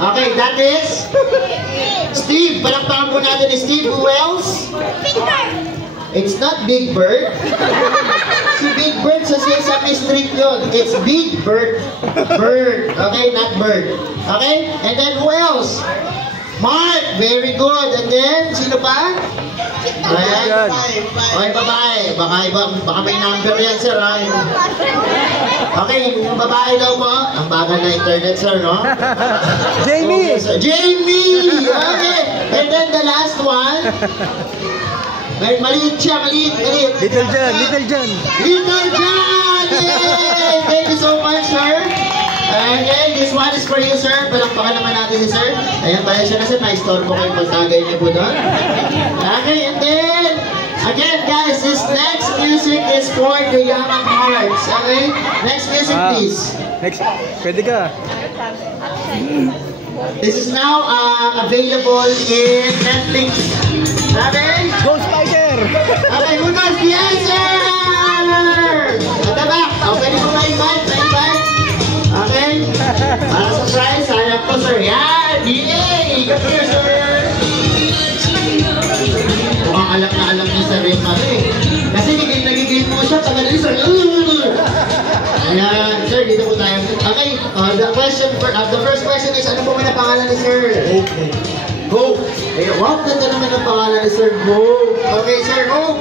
Okay, that is Steve. Palakpakan po natin ni Steve. Who else? It's not Big Bird. Si Big Bird sa Sesame Street yun. It's Big Bird. Bird. Okay, not bird. Okay? And then who else? Mark. Very good. And then, sino pa? Ayan. Okay, babae. Baka may number yan, sir. Okay, yung babae daw po. Ang bagal na internet, sir, no? Jamie! Okay, Jamie! Okay. And then the last one. Maliit siya, maliit. Little John, Little John. Little John! Yay! Thank you so much, sir. Okay, this one is for you, sir. Palakpakan naman natin si sir. Ayan, pala siya na, sir. Na-store po kayo pagkagay niyo po doon. Okay, and then, again, guys, this next music is for the young hearts. Okay? Next music, please. Next, pwede ka. This is now available in Netflix. Okay? Ghost Fighter! Okay, who knows the answer? At the back. Okay, pwede mo ma-invite? Okay? Para sa prize, sayang po, sir. Yan! Yay! Good for you, sir! Mukhang alam na alam niya sa rin, mami. Kasi nagigil mo siya, tagal niya, sir. Ayan, sir, dito po tayo. Okay, the first question is, ano po man ang pangalan ni sir? Hope. Eh, wow, ganda naman ang pangalan ni Sir Hope. Okay, Sir Hope.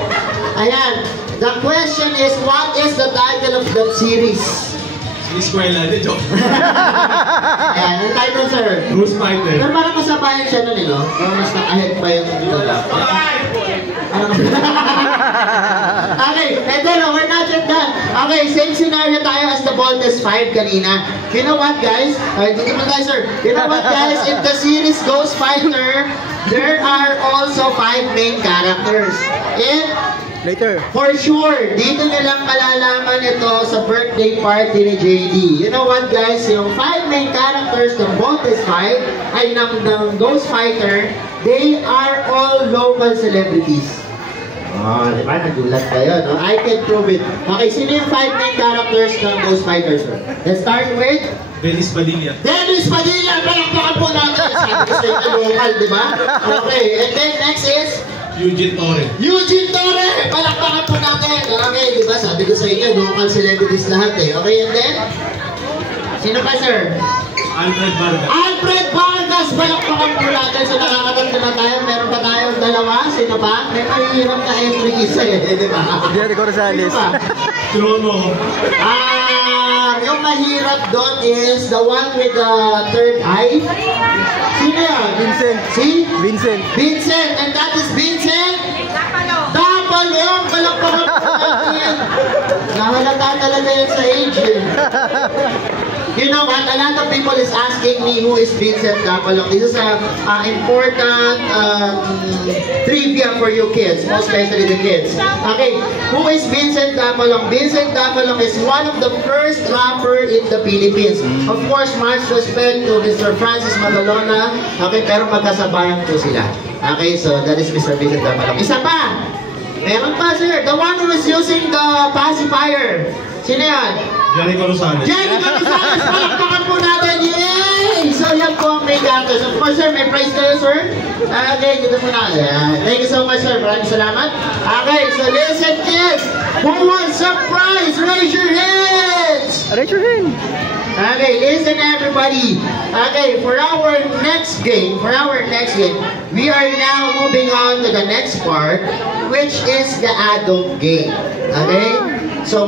Ayan, the question is, what is the title of the series? Eskwela, di joke. Ayan, ang title, sir? Ghost Fighter. Pero parang masabayan siya nun, no? Pero mas naka-ahead pa yung... Okay, and then we're not yet done. Okay, same scenario tayo as the Voltes 5 kanina. You know what, guys? Dito mo tayo, sir. You know what, guys? In the series Ghost Fighter, there are also 5 main characters. And later, for sure, dito nyo lang malalaman ito sa birthday party ni JD. You know what, guys? Yung 5 main characters ng Voltes 5 ay ng Ghost Fighter, they are all local celebrities. Oh, di ba? Nagulat kayo, no? I can prove it. Okay, sino yung 5 main characters ng Ghost Fighter, sir? Let's start with... Dennis Padilla. Dennis Padilla! Palakpakan po natin! Sabi ko sa'yo na local, di ba? Okay, and then next is... Eugene Torre. Eugene Torre! Palakpakan po natin! Okay, di ba? Sabi ko sa inyo, local celebrities lahat eh. Okay, and then... Sino pa, sir? Alfred Vargas. Alfred Vargas! Palakpakan po natin. So nakakatanda na tayo. Meron pa tayong dalawa. Sino pa? May mahihirap na entry isa eh. Di ba? Jericho Rosales. Trono. Yung mahirap doon is the one with the third eye. Sino yan? Vincent. Si? Vincent. Vincent. And that is Vincent? Dapalong! Palakpakan po natin. Nahalata talaga yan sa age eh. You know what? A lot of people is asking me who is Vincent Dapalong. This is a important trivia for you kids, most especially the kids. Okay, who is Vincent Dapalong? Vincent Dapalong is one of the first rapper in the Philippines. Of course, much respect to Mr. Francis Magalona. Okay, pero magkasabayan po sila. Okay, so that is Mr. Vincent Dapalong. Isa pa! Meron pa, sir. The one who is using the pacifier. Sino yan? Jericho Rosales. Jericho Rosales! Palakpakan po natin! Yay! So yan po ang may gatos. Of course, sir, may prize kayo, sir. Okay, dito po na. Thank you so much, sir. Maraming salamat. Okay, so listen, kids. Who wants a prize? Raise your hands! Raise your hand. Okay, listen everybody. Okay, for our next game, we are now moving on to the next part, which is the adult game. Okay? So